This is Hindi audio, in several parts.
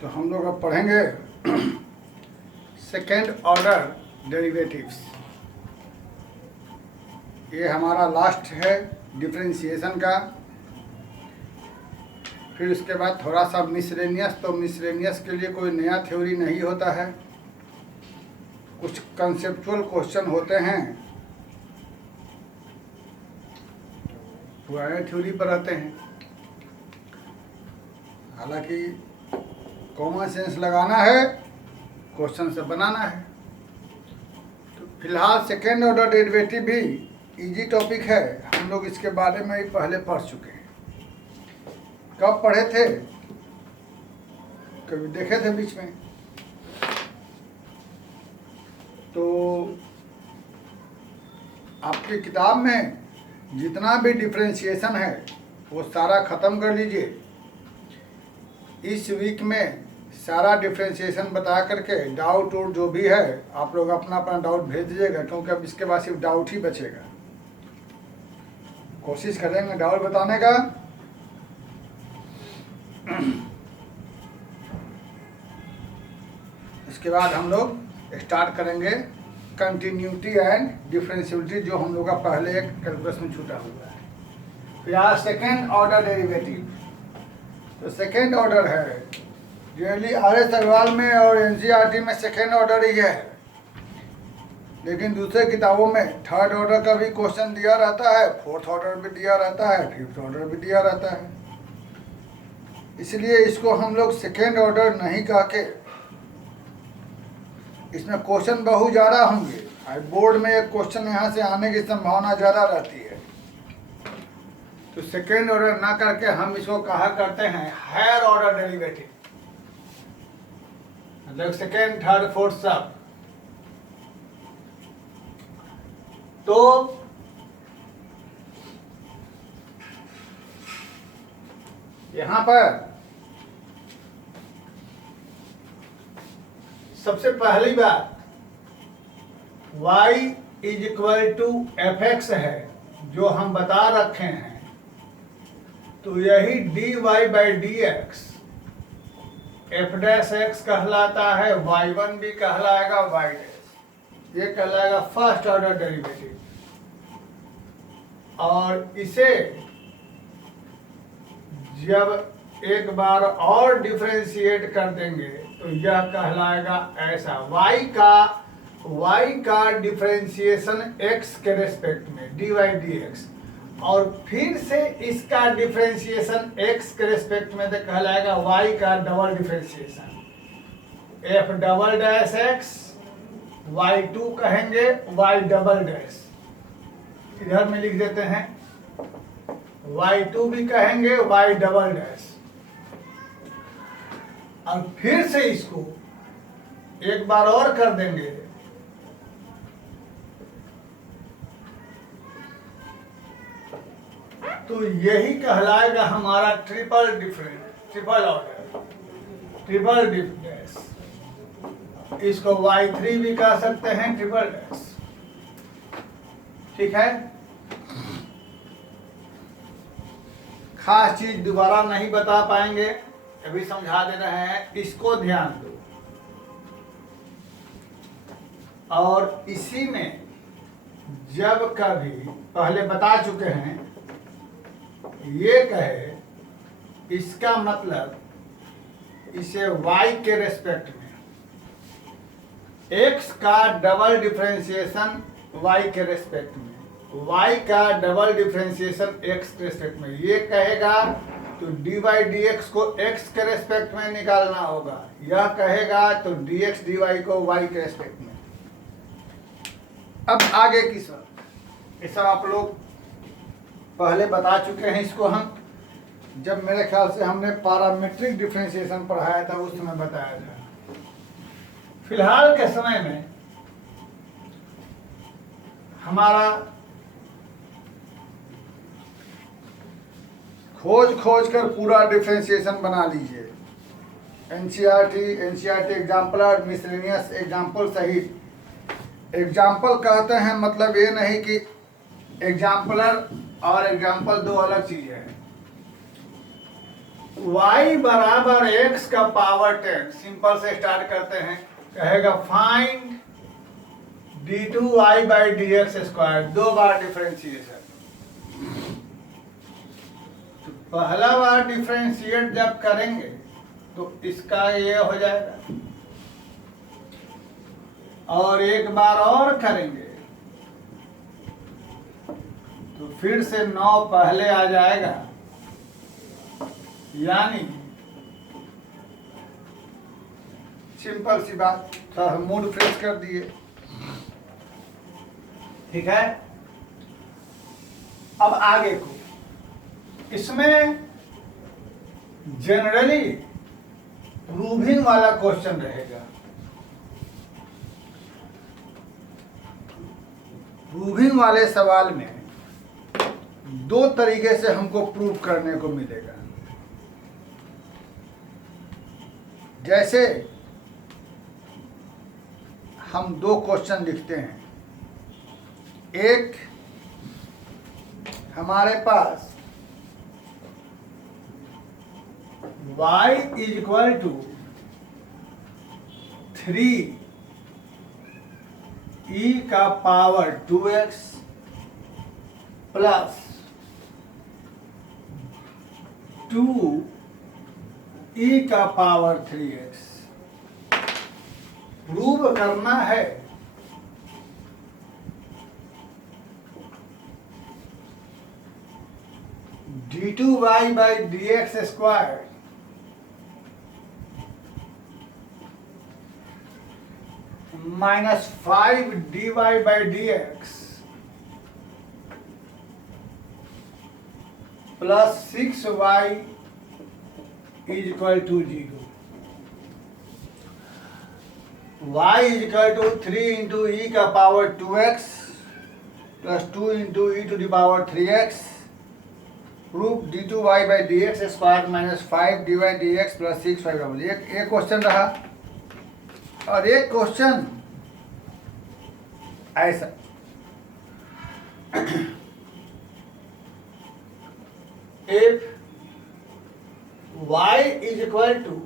तो हम लोग अब पढ़ेंगे सेकेंड ऑर्डर डेरिवेटिव्स। ये हमारा लास्ट है डिफरेंशिएशन का। फिर उसके बाद थोड़ा सा मिसलेनियस। तो मिसलेनियस के लिए कोई नया थ्योरी नहीं होता है, कुछ कंसेप्चुअल क्वेश्चन होते हैं, पुराने थ्योरी पर रहते हैं। हालांकि कॉमन सेंस लगाना है, क्वेश्चन से बनाना है। तो फिलहाल सेकेंड ऑर्डर डेरिवेटिव भी इजी टॉपिक है, हम लोग इसके बारे में ही पहले पढ़ चुके हैं। कब पढ़े थे? कभी देखे थे बीच में? तो आपकी किताब में जितना भी डिफरेंशिएशन है वो सारा ख़त्म कर लीजिए। इस वीक में सारा डिफरेंशिएशन बता करके डाउट वोट जो भी है आप लोग अपना अपना डाउट भेज दीजिएगा, क्योंकि अब इसके बाद सिर्फ डाउट ही बचेगा। कोशिश करेंगे डाउट बताने का। इसके बाद हम लोग स्टार्ट करेंगे कंटिन्यूटी एंड डिफरेंशियबिलिटी, जो हम लोग का पहले एक कैलकुलस में छूटा हुआ है। फिर आज सेकेंड ऑर्डर डेरिवेटिव। तो सेकेंड ऑर्डर है जनरली RS अग्रवाल में और NCERT में सेकेंड ऑर्डर ही है, लेकिन दूसरे किताबों में थर्ड ऑर्डर का भी क्वेश्चन दिया रहता है, फोर्थ ऑर्डर भी दिया रहता है, फिफ्थ ऑर्डर भी दिया रहता है। इसलिए इसको हम लोग सेकेंड ऑर्डर नहीं कह के, इसमें क्वेश्चन बहुत ज़्यादा होंगे। बोर्ड में एक क्वेश्चन यहाँ से आने की संभावना ज़्यादा रहती है, तो सेकेंड ऑर्डर ना करके हम इसको कहा करते हैं हायर ऑर्डर डेरिवेटिव, मतलब सेकेंड थर्ड फोर्थ सब। तो यहां पर सबसे पहली बात y is equal to f x है, जो हम बता रखे हैं। तो यही dy by d x f dash x कहलाता है, y1 भी कहलाएगा, y डैश ये कहलाएगा फर्स्ट ऑर्डर डेरिवेटिव। और इसे जब एक बार और डिफरेंशिएट कर देंगे तो यह कहलाएगा ऐसा, y का डिफरेंशिएशन x के रेस्पेक्ट में dy dx, और फिर से इसका डिफरेंशिएशन x के रेस्पेक्ट में तो कहलाएगा y का double differentiation, f double dash x, y2 कहेंगे y डबल डैश, इधर में लिख देते हैं y2 भी कहेंगे y डबल डैश। और फिर से इसको एक बार और कर देंगे तो यही कहलाएगा हमारा ट्रिपल ऑर्डर, ट्रिपल डैश। इसको y3 भी कह सकते हैं, ट्रिपल डैश। ठीक है, खास चीज दोबारा नहीं बता पाएंगे, अभी समझा दे रहे हैं, इसको ध्यान दो। और इसी में जब कभी पहले बता चुके हैं, ये कहे इसका मतलब इसे y के रेस्पेक्ट में, x का डबल डिफरेंशिएशन y के रेस्पेक्ट में, y का डबल डिफरेंशिएशन x के रेस्पेक्ट में, ये कहेगा तो dy dx को x के रेस्पेक्ट में निकालना होगा, यह कहेगा तो dx dy को y के रेस्पेक्ट में। अब आगे की सब ये सब आप लोग पहले बता चुके हैं। इसको हम जब मेरे ख्याल से हमने पैरामीट्रिक डिफरेंशिएशन पढ़ाया था उस समय बताया था। फिलहाल के समय में हमारा खोज कर पूरा डिफरेंशिएशन बना लीजिए। NCERT एग्जाम्पलर, मिसलेनियस एग्जाम्पल सहित। एग्जाम्पल कहते हैं मतलब ये नहीं कि एग्जाम्पलर और एग्जाम्पल दो अलग चीजें हैं। y बराबर x का पावर 10, सिंपल से स्टार्ट करते हैं। कहेगा find d2y by d x square, 2 bar differentiation. तो पहला बार डिफ्रेंशिएट जब करेंगे तो इसका ये हो जाएगा, और एक बार और करेंगे तो फिर से 9 पहले आ जाएगा, यानी सिंपल सी बात, थोड़ा मूड फ्रेश कर दिए। ठीक है, अब आगे को, इसमें जनरली प्रूविंग वाला क्वेश्चन रहेगा। प्रूविंग वाले सवाल में 2 तरीके से हमको प्रूव करने को मिलेगा। जैसे हम 2 क्वेश्चन लिखते हैं, एक हमारे पास y is equal to 3 e का पावर 2x प्लस 2 e का पावर 3x प्रूव करना है। d2y by d x square minus 5 dy by d x plus 6y is equal to 0। y is equal to 3 into e का power 2x plus 2 into e to the power 3x, proof d2y by d x square minus 5 dy d x plus 6y बराबर। एक क्वेश्चन रहा, और एक क्वेश्चन ऐसा if y is equal to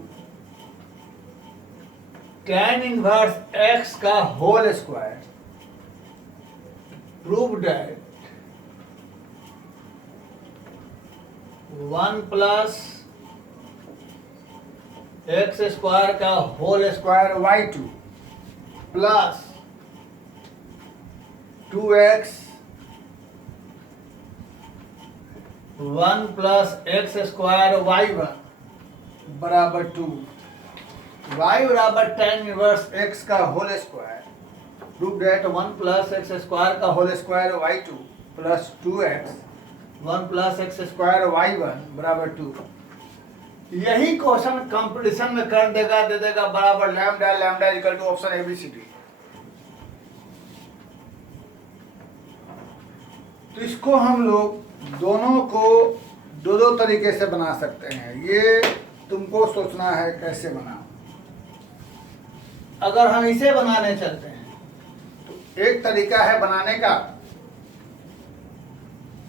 tan inverse x का whole square, prove that 1 plus x square का whole square y2 plus 2x 1 plus x square y1 बराबर 2, y बराबर tan इनवर्स x का whole square, prove that 1 plus x square का whole square y2 plus 2x 1 plus x square y1 बराबर 2। यही क्वेश्चन कंपटीशन में कर देगा, दे देगा बराबर lambda lambda equal to option ABCD। तो इसको हम लोग दोनों को 2 तरीके से बना सकते हैं। ये तुमको सोचना है कैसे बनाओ। अगर हम इसे बनाने चलते हैं तो एक तरीका है बनाने का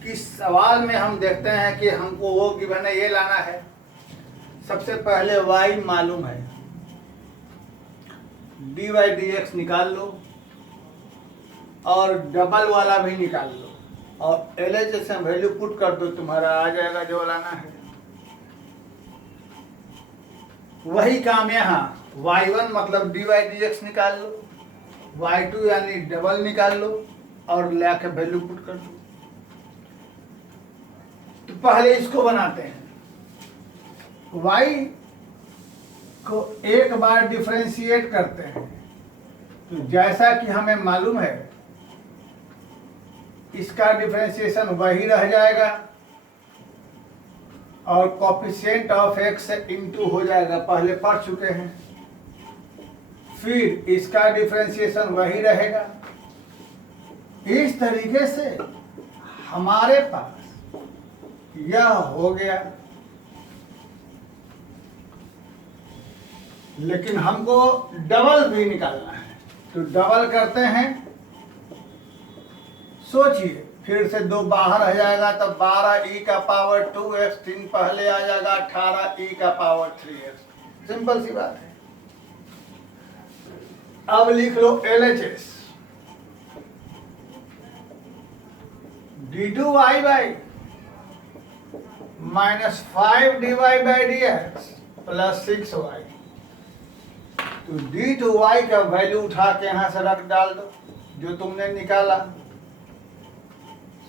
कि सवाल में हम देखते हैं कि हमको वो गिवन है, ये लाना है। सबसे पहले y मालूम है, dy dx निकाल लो और डबल वाला भी निकाल लो, और LHS में वैल्यू पुट कर दो, तुम्हारा आ जाएगा जो लाना है। वही काम यहाँ y1 मतलब dy dx निकाल लो, y2 यानी डबल निकाल लो और लाके वैल्यू पुट कर दो। तो पहले इसको बनाते हैं। y को एक बार डिफरेंशिएट करते हैं, तो जैसा कि हमें मालूम है इसका डिफरेंशिएशन वही रह जाएगा और कोफिशिएंट ऑफ x इंटू हो जाएगा, पहले पढ़ चुके हैं। फिर इसका डिफरेंशिएशन वही रहेगा। इस तरीके से हमारे पास यह हो गया, लेकिन हमको डबल भी निकालना है। तो डबल करते हैं, सोचिए फिर से 2 बाहर आ जाएगा तो 12e का पावर 2x, 3 पहले आ जाएगा 18e का पावर 3x। सिंपल सी बात है। अब लिख लो LHS d2y by -5dy/dx plus 6y। तो d2y का वैल्यू उठा के यहां से रख डाल दो जो तुमने निकाला।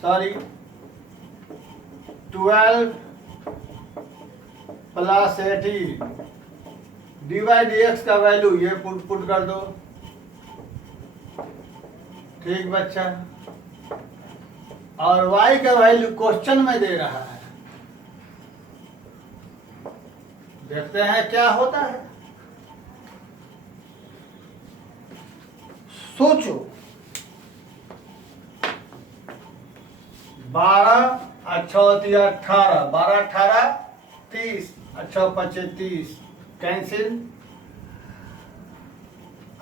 सॉरी 12 प्लस 18 dy/dx का वैल्यू ये पुट कर दो। ठीक बच्चा। और y का वैल्यू क्वेश्चन में दे रहा है, देखते हैं क्या होता है। सोचो 12 अच्छा होती है 18, 12 18 30 अच्छा 25 कैंसिल।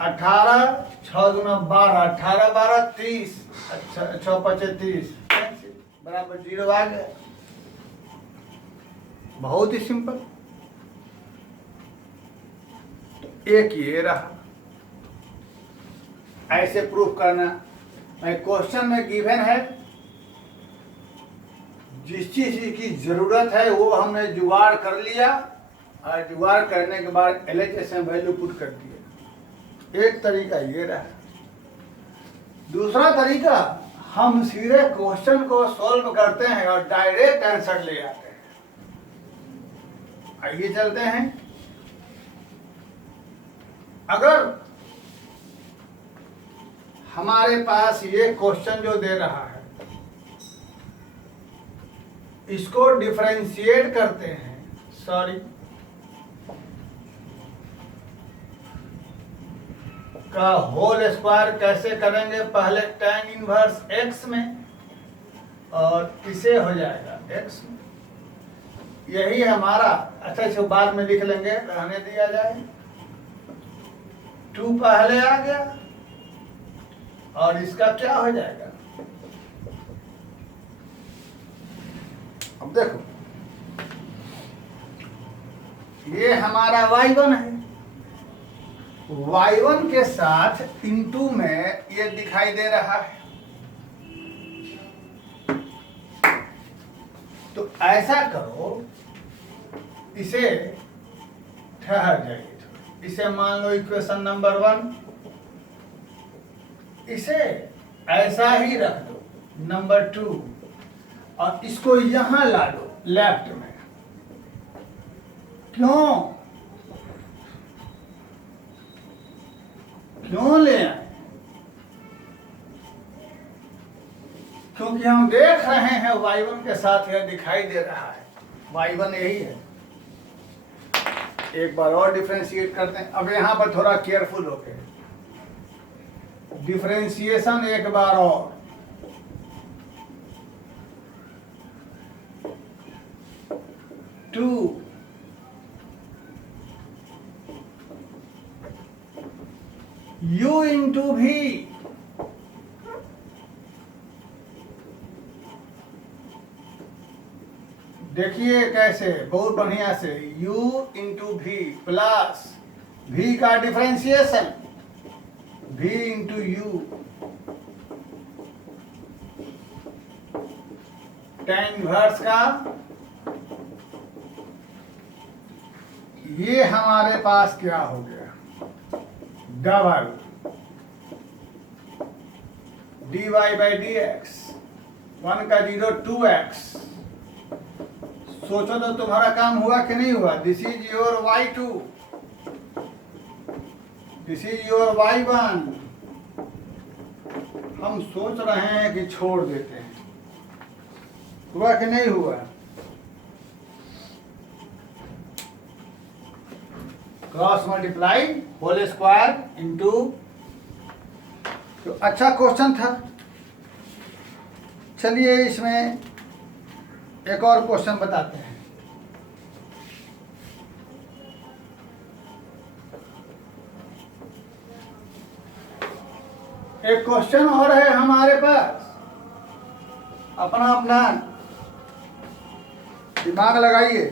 18 6 दूना 12 18 12 30 अच्छा 25 कैंसिल बराबर 0 आ गया। बहुत ही सिंपल। एक ये रहा। ऐसे प्रूफ करना। क्वेश्चन में गिवन है, जिस चीज की जरूरत है वो हमने जुगाड़ कर लिया और जुगाड़ करने के बाद LHS में वैल्यू पुट कर दिया। एक तरीका ये रहा। दूसरा तरीका, हम सीधे क्वेश्चन को सॉल्व करते हैं और डायरेक्ट आंसर ले आते हैं। आइए चलते हैं। अगर हमारे पास ये क्वेश्चन जो दे रहा है इसको डिफरेंशिएट करते हैं। सॉरी का होल स्क्वायर कैसे करेंगे? पहले tan इनवर्स x में और इसे हो जाएगा x में। यही हमारा, अच्छा इसको बाद में लिख लेंगे, रहने दिया जाए। 2 पहले आ गया और इसका क्या हो जाएगा? अब देखो ये हमारा y1 है। y1 के साथ इनटू में ये दिखाई दे रहा है। तो ऐसा करो, इसे ठहर जाइए, इसे मान लो इक्वेशन नंबर 1, इसे ऐसा ही रख दो नंबर 2 और इसको यहां ला दो लेफ्ट में। क्यों ले आए? क्योंकि हम देख रहे हैं y1 के साथ यह दिखाई दे रहा है, y1 यही है। एक बार और डिफरेंशिएट करते हैं। अब यहां पर थोड़ा केयरफुल होके डिफरेंशिएशन एक बार और। टू u इंटू भी देखिए कैसे, बहुत बढ़िया से u इंटू भी प्लस v का differentiation v into you tan inverse का। ये हमारे पास क्या हो गया? डबल dy/dx 1 का 0 2x। सोचो तो तुम्हारा काम हुआ कि नहीं हुआ? This is your y2, this is your y1। हम सोच रहे हैं कि छोड़ देते हैं, हुआ कि नहीं हुआ? Cross multiply whole square into. तो अच्छा क्वेश्चन था। चलिए इसमें एक और क्वेश्चन बताते हैं। एक क्वेश्चन और है हमारे पास। अपना अपना दिमाग लगाइए।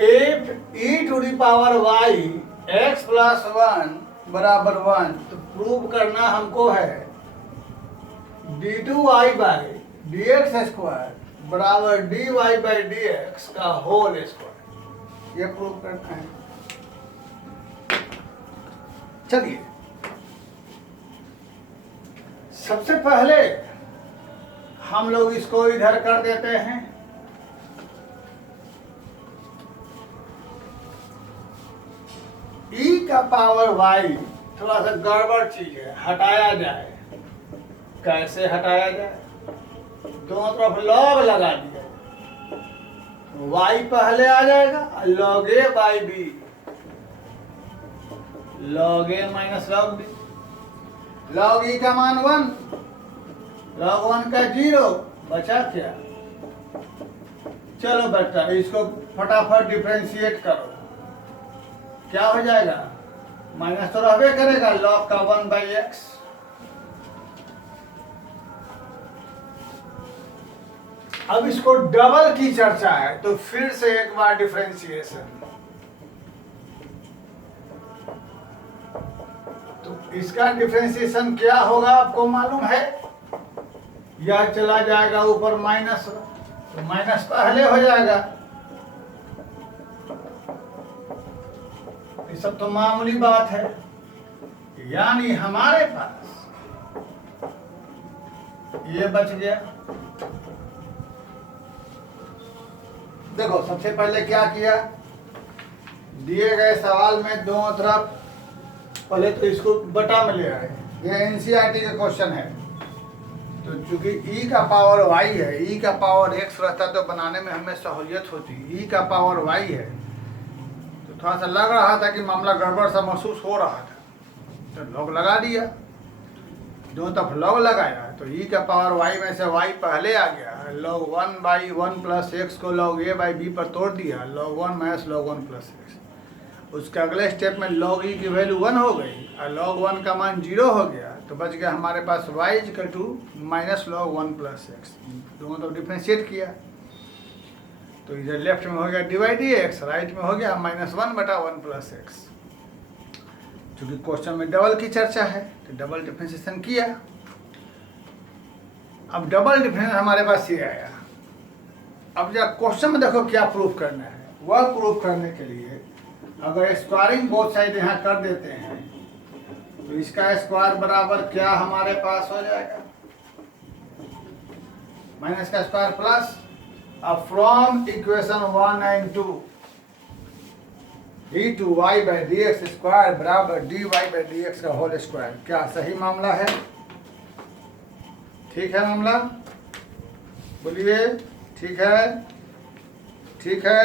इफ e⁻y x + 1 = 1, तो प्रूव करना हमको है d2y/dx² = dy/dx का होल स्क्वायर, ये प्रूव करना है। चलिए सबसे पहले हम लोग इसको इधर कर देते हैं। e⁻y थोड़ा सा गड़बड़ चीज है, हटाया जाए। कैसे हटाया जाए? दोनों तरफ लॉग लगा दिया, y पहले आ जाएगा, log a/b, log a - log b। log e का मान 1, log 1 का 0, बचा क्या? चलो बेटा इसको फटाफट डिफरेंशिएट करो, क्या हो जाएगा? माइनस तो रहबे करेगा, log का 1/x। अब इसको डबल की चर्चा है, तो फिर से एक बार डिफरेंशिएशन। तो इसका डिफरेंशिएशन क्या होगा आपको मालूम है? यह चला जाएगा ऊपर माइनस, तो माइनस पहले हो जाएगा। ये सब तो मामूली बात है। यानी हमारे पास ये बच गया। देखो सबसे पहले क्या किया, दिए गए सवाल में दोनों तरफ पहले तो इसको बटा में ले आए। ये एनसीईआरटी का क्वेश्चन है, तो चूंकि e का पावर y है, e का पावर x रहता तो बनाने में हमें सहूलियत होती। e का पावर y है, तो थोड़ा सा लग रहा था कि मामला गड़बड़ सा महसूस हो रहा था, तो लॉग लगा दिया। दोनों तरफ लॉग लगाया तो e का पावर y में से y पहले आ गया, log 1/1 + x को log a/b पर तोड़ दिया, log 1 - log 1 + x। उसके अगले स्टेप में log e की वैल्यू 1 हो गई और log 1 का मान 0 हो गया, तो बच गया हमारे पास y = -log 1 + x। दोनों तरफ डिफरेंशिएट किया, तो इधर लेफ्ट में हो गया dy/dx, राइट में हो गया -1/1 + x। चूंकि क्वेश्चन में डबल की चर्चा है, तो डबल डिफरेंशिएशन किया। अब डबल डिफरेंस हमारे पास ये आया। अब जब क्वेश्चन में देखो क्या प्रूफ करना है, वह प्रूफ करने के लिए अगर स्क्वायरिंग बोथ साइड यहाँ कर देते हैं, तो इसका स्क्वायर बराबर क्या हमारे पास हो जाएगा? माइनस का स्क्वायर प्लस। अब from equation 1 and 2 d2y/dx² = dy/dx का होल स्क्वायर। क्या सही मामला है? ठीक है मामला? बोलिए ठीक है, ठीक है।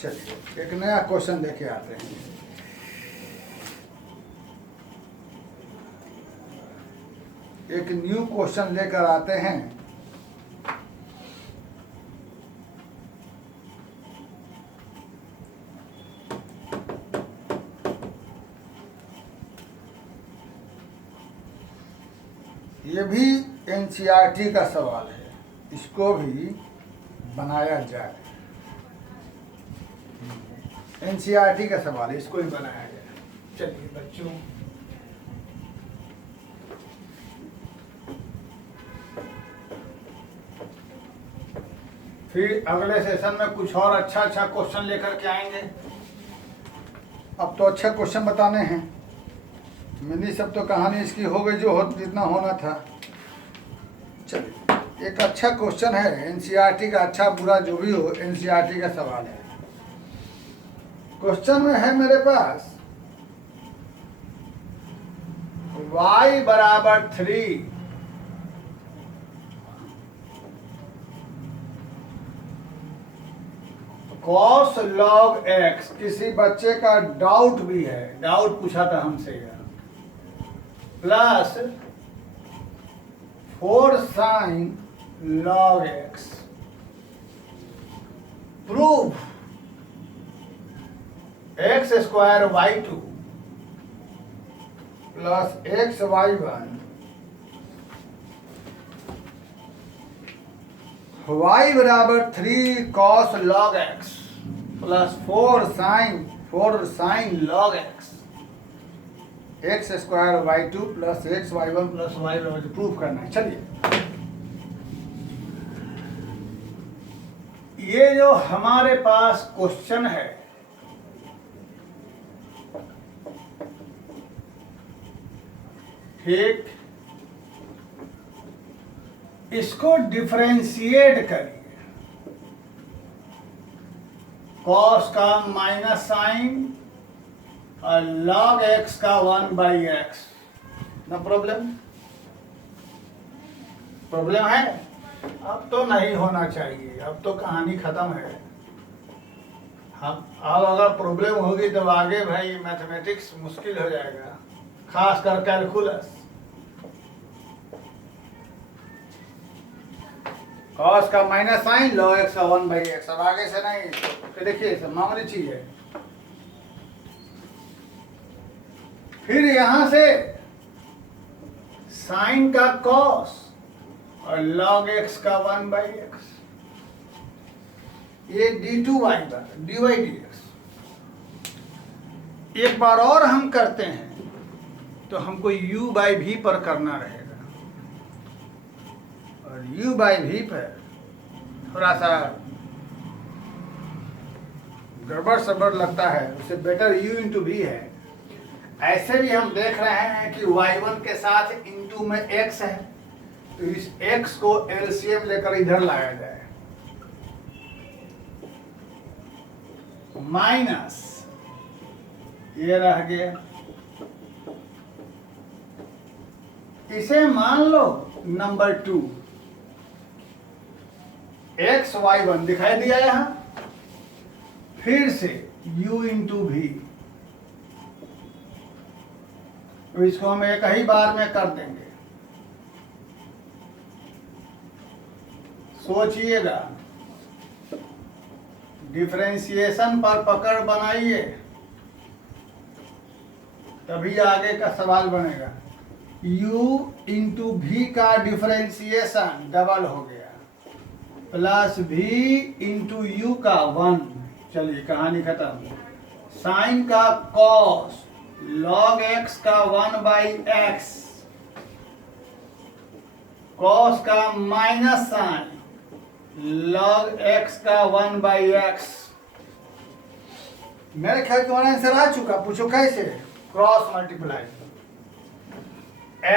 चलिए एक नया क्वेश्चन लेके आते हैं। एक न्यू क्वेश्चन लेकर आते हैं। ये भी एनसीईआरटी का सवाल है, इसको भी बनाया जाए। एनसीईआरटी का सवाल है, इसको ही बनाया जाए। चलिए बच्चों, फिर अगले सेशन में कुछ और अच्छा क्वेश्चन लेकर के आएंगे। अब तो अच्छा क्वेश्चन बताने हैं, मिनी सब तो कहानी इसकी हो गई जो जितना होना था। चलिए एक अच्छा क्वेश्चन है एनसीईआरटी का, अच्छा बुरा जो भी हो एनसीईआरटी का सवाल है। क्वेश्चन में है मेरे पास y = 3 cos log x। किसी बच्चे का डाउट भी है, डाउट पूछा था हमसे यार, plus 4 sin log x। Proof x² y2 + xy1 y बराबर 3 cos log x plus 4 sin log x x square y2 plus x y1 plus y बराबर प्रूफ करना है। चलिए, ये जो हमारे पास क्वेश्चन है, ठीक, इसको डिफरेंशिएट करिए। कॉस का माइनस साइन और लॉग एक्स का 1/x। No problem? प्रॉब्लम है? अब तो नहीं होना चाहिए, अब तो कहानी खत्म है। हम अब अगर प्रॉब्लम होगी तो आगे भाई मैथमेटिक्स मुश्किल हो जाएगा, खासकर कैलकुलस। कॉस का माइनस साइन लॉग एक्स का 1/x। अब आगे से नहीं, तो देखिए सब मामूली चीज है। फिर यहां से साइन का कॉस और लॉग एक्स का 1/x, ये d2y का dy dx। एक बार और हम करते हैं तो हमको u/v पर करना रहेगा, और u/v पर थोड़ा सा गड़बड़ सड़बड़ लगता है, उससे बेटर u/v है। ऐसे भी हम देख रहे हैं कि y1 के साथ इंटू में x है, तो इस x को एलसीएम लेकर इधर लाया जाए, माइनस ये रह गया। इसे मान लो नंबर 2, x y1 दिखाई दिया यहां। फिर से u/v, तो इसको हम एक ही बार में कर देंगे। सोचिएगा, डिफरेंशिएशन पर पकड़ बनाइए, तभी आगे का सवाल बनेगा। u/v का डिफरेंशिएशन डबल हो गया, प्लस v इंटू यू का 1। चलिए कहानी खत्म। साइन का कॉस लॉग x का 1/x, कॉस का माइनस साइन लॉग x का 1/x। मेरे ख्याल तुम्हारा आंसर आ चुका। पूछो कैसे? क्रॉस मल्टीप्लाई,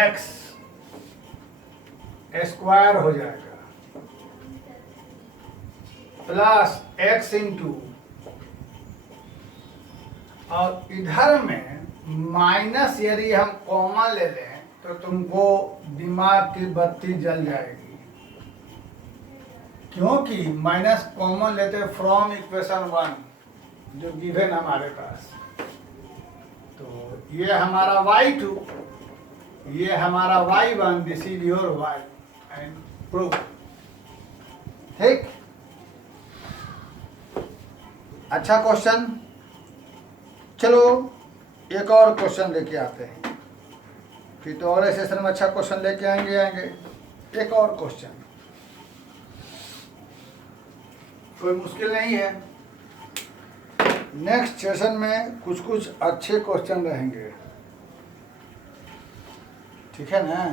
x स्क्वायर हो जाएगा प्लस x इंटू, और इधर में माइनस यदि हम कॉमन ले लें तो तुमको दिमाग की बत्ती जल जाएगी, क्योंकि माइनस कॉमन लेते फ्रॉम इक्वेशन 1 जो गिवन हमारे पास। तो ये हमारा y2, ये हमारा y1, this is your y and proof. ठीक, अच्छा क्वेश्चन। चलो एक और क्वेश्चन लेके आते हैं, फिर तो अगले सेशन में अच्छा क्वेश्चन लेके आएंगे। एक और क्वेश्चन, कोई मुश्किल नहीं है। नेक्स्ट सेशन में कुछ कुछ अच्छे क्वेश्चन रहेंगे, ठीक है ना?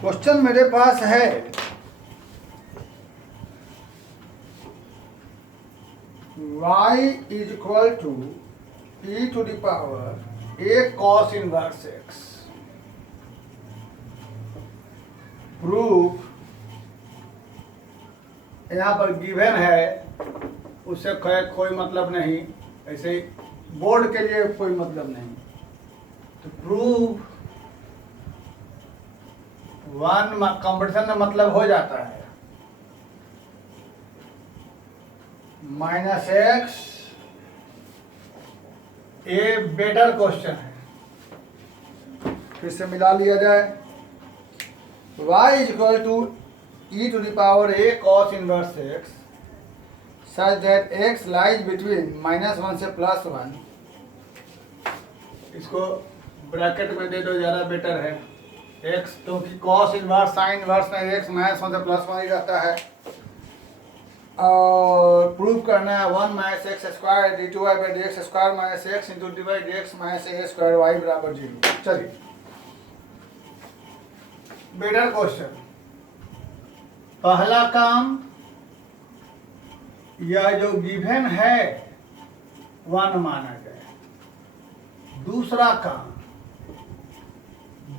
क्वेश्चन मेरे पास है, y is equal to e to the power a cos inverse x। Proof यहाँ पर गिवन है, उससे कोई मतलब नहीं, ऐसे ही बोर्ड के लिए कोई मतलब नहीं। तो प्रूफ 1 कंपटीशन में मतलब हो जाता है -x। ये बेटर क्वेश्चन है, फिर से मिला लिया जाए। y is equal to e to the power a cos inverse x such that x lies between -1 से +1। इसको ब्रैकेट में दे दो, ज़्यादा बेटर है। x क्योंकि cos इनवर्स साइन इनवर्स में x -1 से +1 ही रहता है। और प्रूव करना है 1 - x square d2y by dx square minus x into D by dx minus a square y बराबर 0। चलिए बेटर क्वेश्चन। पहला काम, यह जो गिवन है 1 माना जाए। दूसरा काम,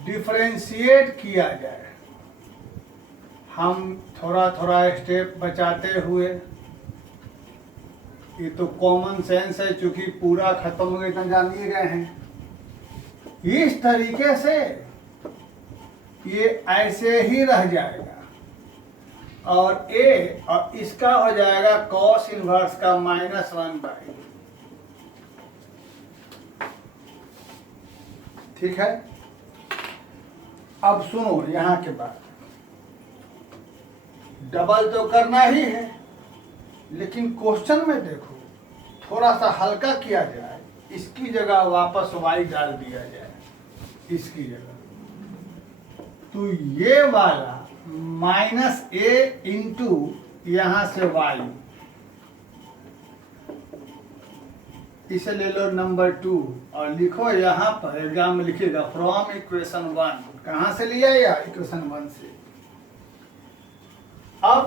डिफरेंशिएट किया जाए। हम थोड़ा थोड़ा स्टेप बचाते हुए, ये तो कॉमन सेंस है, चूंकि पूरा खत्म हो गया इतना जान लिए गए हैं। इस तरीके से ये ऐसे ही रह जाएगा और ए और इसका हो जाएगा कॉस इनवर्स का -1/। ठीक है। अब सुनो, यहां के बाद डबल तो करना ही है, लेकिन क्वेश्चन में देखो थोड़ा सा हल्का किया जाए। इसकी जगह वापस y डाल दिया जाए, इसकी जगह। तो ये वाला -a इंटू यहां से y, इसे ले लो नंबर 2 और लिखो यहां पर एग्जाम में लिखिएगा फ्रॉम इक्वेशन 1। कहां से लिया या इक्वेशन 1 से। अब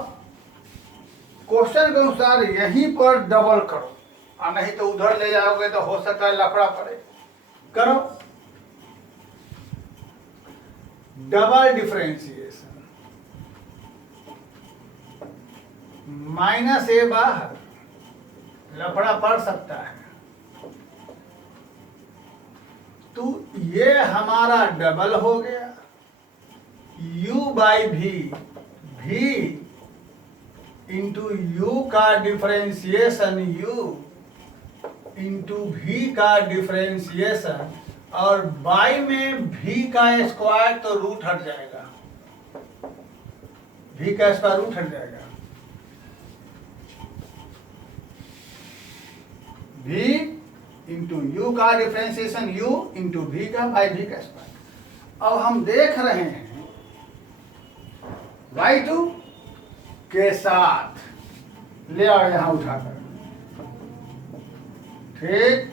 क्वेश्चन के अनुसार यहीं पर डबल करो, और नहीं तो उधर ले जाओगे तो हो सकता है लफड़ा पड़े। करो डबल डिफरेंशिएशन, -a बाहर, लफड़ा पड़ सकता है। तो ये हमारा डबल हो गया u बाई भी, भी इंटू यू का डिफरेंशिएशन u इंटू भी का डिफरेंशिएशन, और बाई में भी का स्क्वायर तो रूट हट जाएगा, भी का स्क्वायर रूट हट जाएगा। भी इंटू यू का डिफरेंशिएशन u इंटू भी का बाई भी का स्क्वायर। अब हम देख रहे हैं y2 के साथ ले आओ यहां उठाकर। ठीक,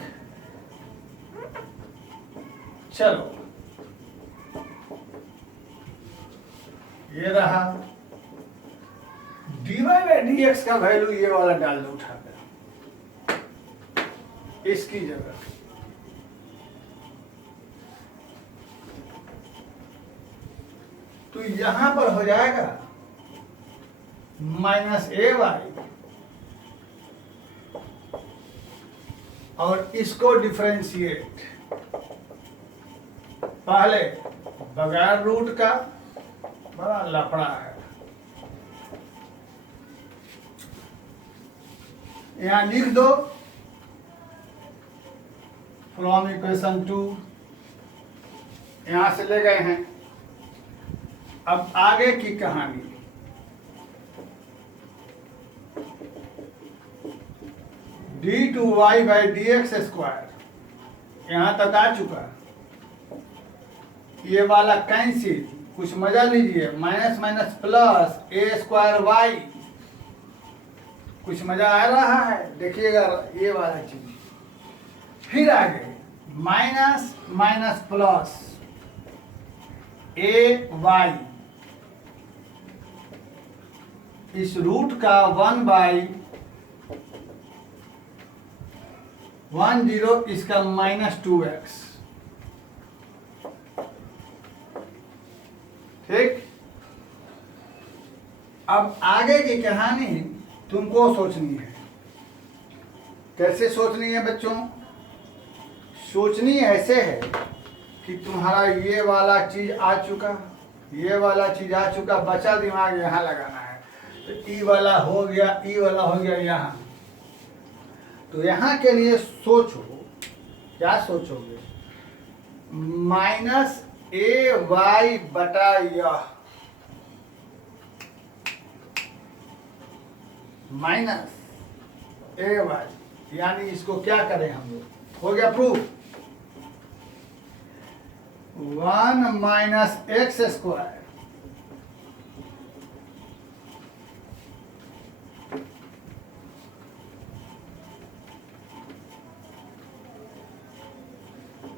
चलो ये रहा dy बाई dx का वैल्यू, ये वाला डाल दो उठाकर इसकी जगह। तो यहां पर हो जाएगा -ay, और इसको डिफरेंशिएट पहले बगैर रूट का, बड़ा लफड़ा है। यहां लिख दो फ्रॉम इक्वेशन 2, यहां से ले गए हैं। अब आगे की कहानी, d2y बाई dx स्क्वायर यहां तक आ चुका। ये वाला कैंसिल, कुछ मजा लीजिए, minus minus plus a square y, कुछ मजा आ रहा है, देखिएगा ये वाला चीज। फिर आगे माइनस माइनस प्लस ay, इस रूट का 1/10, इसका -2x। ठीक। अब आगे की कहानी तुमको सोचनी है। कैसे सोचनी है बच्चों? सोचनी ऐसे है कि तुम्हारा ये वाला चीज आ चुका, ये वाला चीज आ चुका, बचा दिमाग यहाँ लगाना है। तो ई वाला हो गया, ई वाला हो गया यहाँ। तो यहाँ के लिए सोचो, क्या सोचोगे? ए वाई बटा यह माइनस ए वाई, यानी इसको क्या करें हम लोग, हो गया proof. 1 minus x square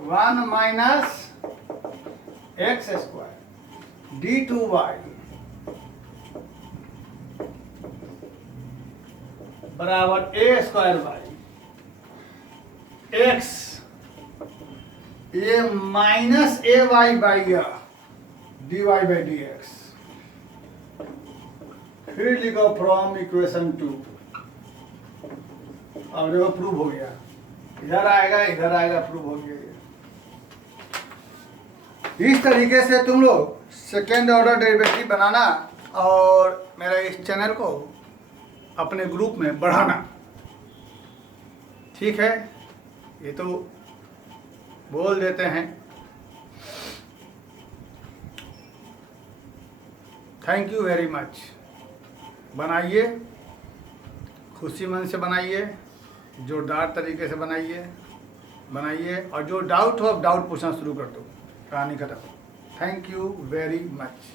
one minus x square d two y बराबर ए स्क्वायर वाई एक्स, ये minus a y by d y by d x. फिर लिखो फ्रॉम इक्वेशन 2। अब देखो प्रूव हो गया, इधर आएगा प्रूव हो गया। इस तरीके से तुम लोग सेकेंड ऑर्डर डेरिवेटिव बनाना और मेरा इस चैनल को अपने ग्रुप में बढ़ाना, ठीक है। ये तो बोल देते हैं। Thank you very much. बनाइए, खुशी मन से बनाइए, जोरदार तरीके से बनाइए और जो डाउट हो डाउट पूछना शुरू कर दो, कहानी खत्म। Thank you very much.